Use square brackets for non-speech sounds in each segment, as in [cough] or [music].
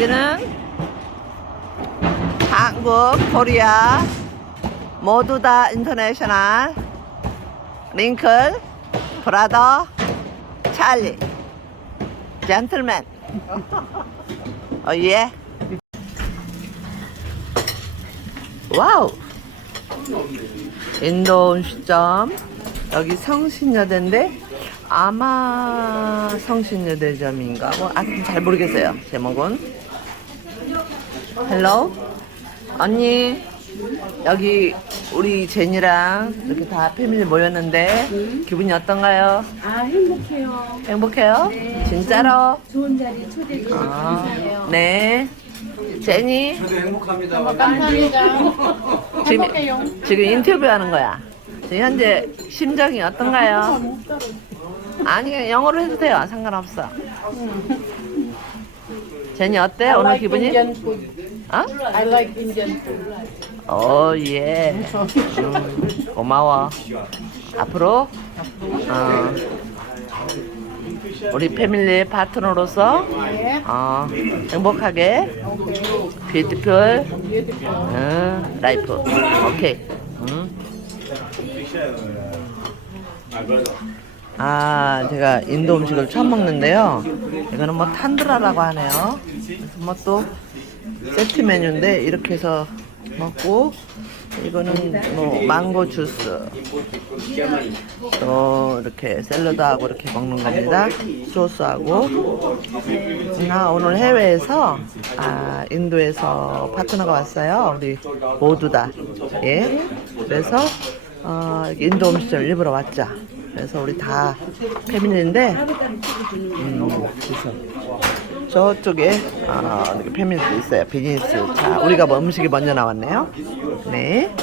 여기는 한국, 코리아 모두 다 인터내셔널 링클, 브라더, 찰리 젠틀맨. [laughs] 어 예. 와우. 인도 음식점. 여기 성신여대인데 아마 성신여대점인가? 뭐 하여튼 잘 모르겠어요 제목은 헬로 언니 여기 우리 제니랑 이렇게 다 패밀리 모였는데 기분이 어떤가요? 아 행복해요. 행복해요? 네. 진짜로? 좋은 자리 초대해 주셔서 아, 감사해요. 네 제니 감사합니다. [laughs] 지금, 지금 인터뷰하는 거야. 지금 현재 심정이 어떤가요? 아니 그냥 영어로 해도 돼요. 상관없어. 제니 어때? 오늘 기분이? 어? I like Indian food. 오 예. 음, 고마워. 앞으로 어, 우리 패밀리 파트너로서 네. 어, 행복하게 뷰티풀 어, 라이프. 오케이. 음. 아, 제가 인도 음식을 처음 먹는데요. 이거는 뭐 탄드라라고 하네요. 뭐 또 세트 메뉴인데 이렇게 해서 먹고 이거는 뭐 망고 주스 또 이렇게 샐러드하고 이렇게 먹는 겁니다. 소스하고 나 오늘 해외에서 아 인도에서 파트너가 왔어요. 우리 모두 다 예. 그래서 어, 인도 음식점 일부러 왔죠. 그래서 우리 다 패밀리인데 음, 그래서 저쪽에 어, 이렇게 패밀리도 있어요. 비즈니스. 자, 우리가 뭐 음식이 먼저 나왔네요. 네.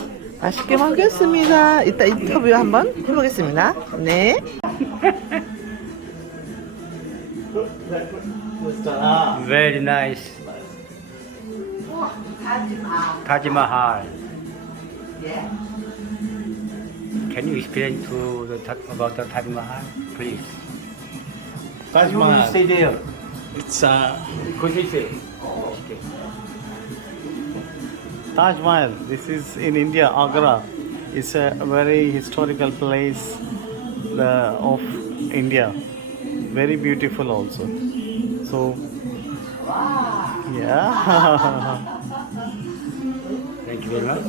맛있게 먹겠습니다. 이따 인터뷰 한번 해보겠습니다. 네. Very nice. Taj Mahal. Can you explain to the about the Taj Mahal, please? Taj You Mahal. stay there. It's uh, Go say say. Okay. Taj Mahal. This is in India, Agra. It's a very historical place uh, of India. Very beautiful also. So, yeah. Thank you very much.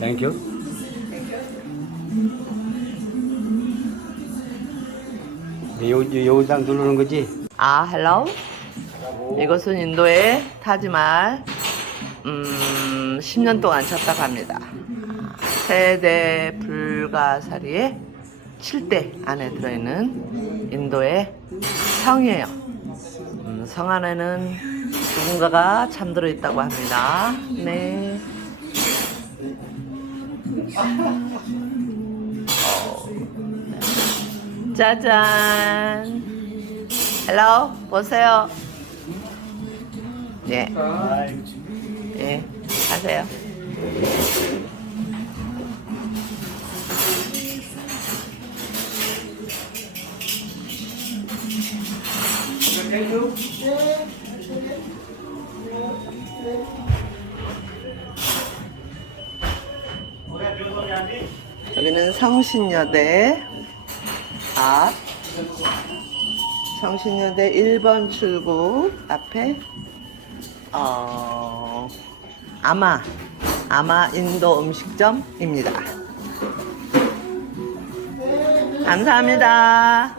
Thank you. 요, 요, 요당 누르는 거지? 아, 헬로. 이곳은 인도의 타지말. 음, 10년 동안 쳤다고 합니다. 아, 세대 불가사리의 7대 안에 들어있는 인도의 성이에요. 음, 성 안에는 누군가가 잠들어 있다고 합니다. 네. 어, 네. 짜잔. 헬로 보세요. 예. 예. 하세요. 여기는 성신여대 앞 성신여대 1번 출구 앞에 어 아마 아마 인도 음식점입니다. 감사합니다.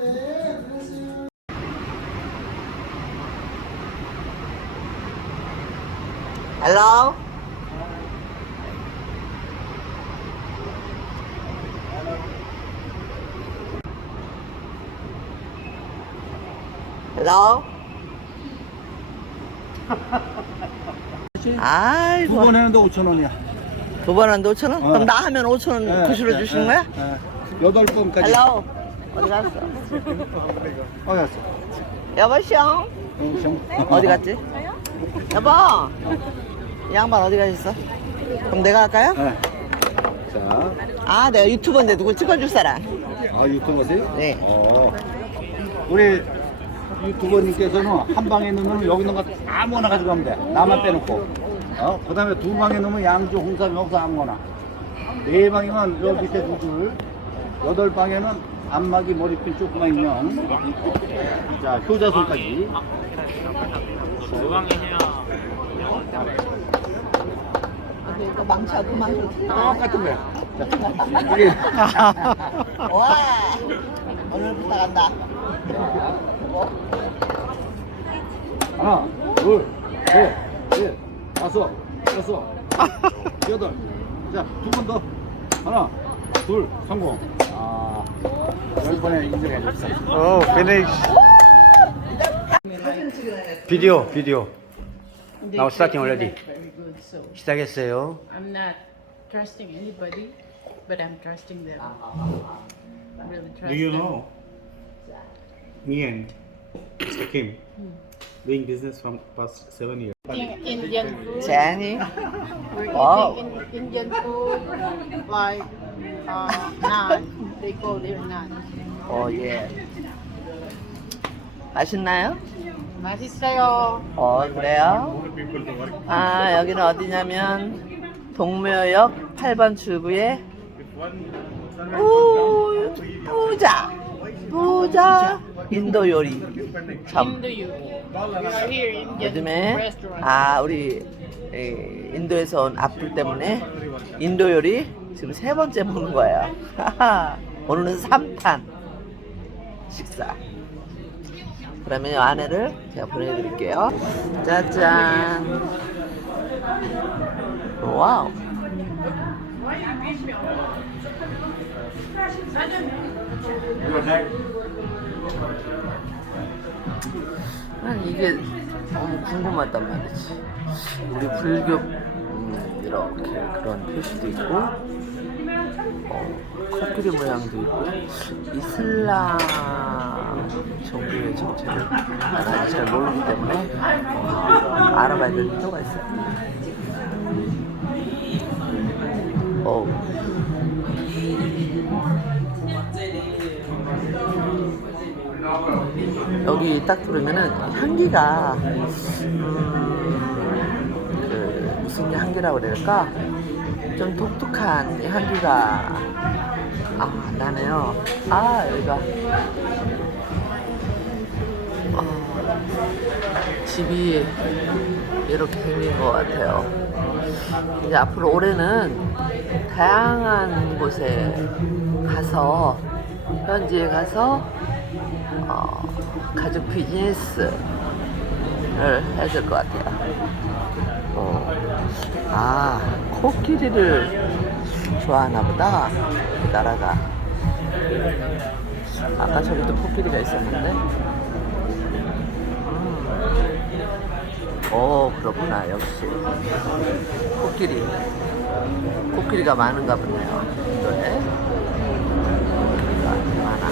헬로 헬로 [laughs] 아이고 두번 했는데 5천 원이야. 두번 하는데 5천 원? 어. 그럼 나 하면 5천 원 예, 구실로 예, 주시는 예, 거야? 예. 여덟 번까지. 헬로 어디 갔어? [laughs] 어디 갔어? 여보시오 응, 어디 갔지? [laughs] 여보 이 양반 어디 가셨어? 그럼 내가 할까요? 예. 자, 아 내가 유튜버인데 누굴 찍어줄 사람 아 유튜버세요? 네. 어. 우리 이 두 번님께서는 한 방에 넣으면 여기 있는 거 아무거나 가져가면 돼. 나만 빼놓고. 어? 그 다음에 두 방에 넣으면 양주, 홍삼, 여기서 아무거나. 네 방이면 여 밑에 두 줄. 여덟 방에는 안마기 머리핀 조그만 인형. 자, 효자손까지. 그러니까 망치. 똑같은 거야. 자. 와 오늘부터 간다. 하나, 둘, 셋, 넷, 다섯, 여섯, 여덟. 자, 두 번 더. 하나, 둘, 성공. 아, 열 번에 인정해 줍시다. Oh, finish. 비디오, 비디오. Now starting already. 시작했어요. I'm not trusting anybody, but I'm trusting them. Really trust Do you them. know me and Mr. Kim doing business from past seven years? In Indian food, 제니. we're Wow. eating in Indian food like uh, naan. They call their naan. 어 예. 맛있나요? 맛있어요. 어 그래요? 아 여기는 어디냐면 동묘역 8번 출구에 부, 부자 부자 인도 요리 here Indian 요즘에 restaurant. 아 우리 이, 인도에서 온 아플 때문에 인도 요리 지금 세 번째 먹는 거예요. 오늘은 3탄 식사. 그러면 이 안에를 제가 보내드릴게요. 짜잔. 와우. 난 이게 너무 궁금하단 말이지. 우리 불교 음, 이렇게 그런 표시도 있고, 어, 코끼리 모양도 있고, 이슬람 종교의 정체를 잘 모르기 때문에 어, 알아봐야 될 필요가 있어요. 여기 딱 들으면은 향기가 음, 그 무슨 향기라고 그럴까? 좀 독특한 향기가 아 나네요. 아 여기가. 어, 집이 이렇게 생긴 것 같아요. 이제 앞으로 올해는 다양한 곳에 가서 현지에 가서 어, 가족 비즈니스를 해야 될 것 같아요. 어, 아, 코끼리를 좋아하나 보다. 이 나라가. 아까 저기도 코끼리가 있었는데. 음. 오, 그렇구나. 역시. 코끼리. 코끼리가 많은가 보네요. 인도에. 코끼리가 많아.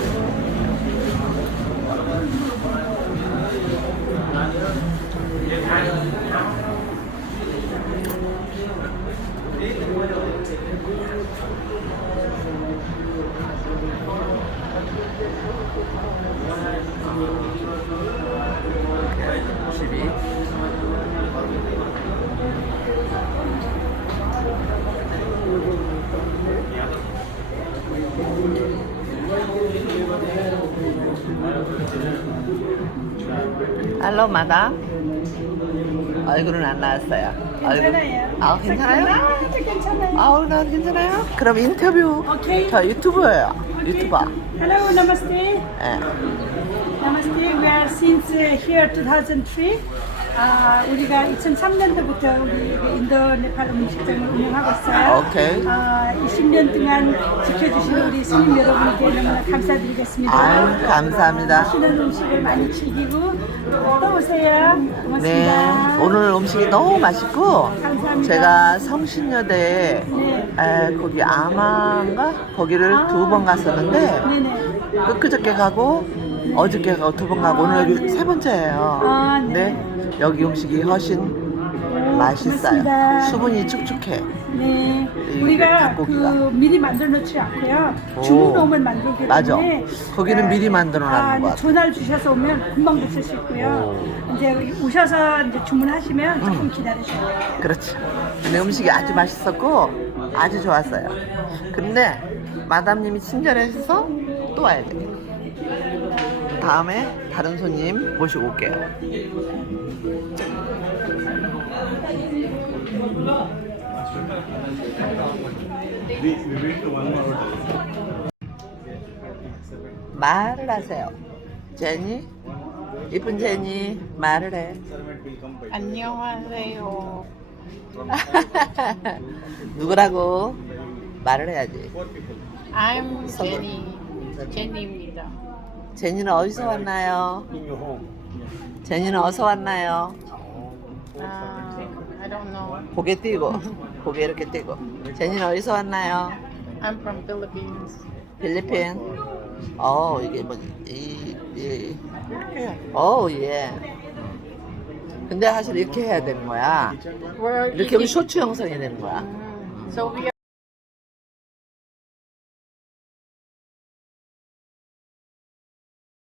집이 마담 얼굴은 안 나왔어요 괜찮아요 아 괜찮아요? 괜찮아요. 아우 나 괜찮아요? 그럼 인터뷰 오케이. 저 유튜버예요 유튜버 Hello, namaste. 예. Namaste. We are since uh, here 2003. 아, 우리가 2003년도부터 우리 인도 네팔 음식점을 운영하고 있어요. 오케이. 아, 20년 동안 지켜주신 우리 스님 여러분께 너무나 감사드리겠습니다. 아유 감사합니다 맛있는 음식을 많이 즐기고 또 오세요. 고맙습니다. 네, 오늘 음식이 너무 맛있고 감사합니다. 제가 성신여대에 네. 에, 거기 아마인가 거기를 두번 갔었는데 네네. 엊그저께 가고 어저께 가고 두 번 가고 오늘 여기 세 번째예요. 아, 네. 근데 여기 음식이 훨씬 맛있어요. 고맙습니다. 수분이 축축해. 네, 이 우리가 닭고기가. 그 미리 만들어 놓지 않고요. 오. 주문 오면 만들기 맞아. 때문에 거기는 네. 미리 만들어 놔놓은 아, 것 같아. 전화를 주셔서 오면 금방 드실 수 있고요. 이제 오셔서 이제 주문하시면 조금 음. 기다리셔야 돼요. 그렇죠. 근데 음식이 아주 맛있었고 아주 좋았어요. 근데 마담님이 친절해서 또 와야 돼. 다음에 다른 손님 모시고 올게요. 말을 하세요. 제니, 이쁜 제니 말을 해. 안녕하세요. [laughs] 누구라고 말을 해야지. I'm Jenny. 제니입니다. 제니는 어디서 왔나요? 제니는 어디서 왔나요? 아, I don't know. 고개 띄고 고개 이렇게 띄고 제니는 어디서 왔나요? I'm from Philippines. 필리핀. 어 이게 뭐이 이, 어 예. 근데 사실 이렇게 해야 되는 거야. We're 이렇게 하면 eating- 쇼츠 영상이 되는 거야. Mm. So we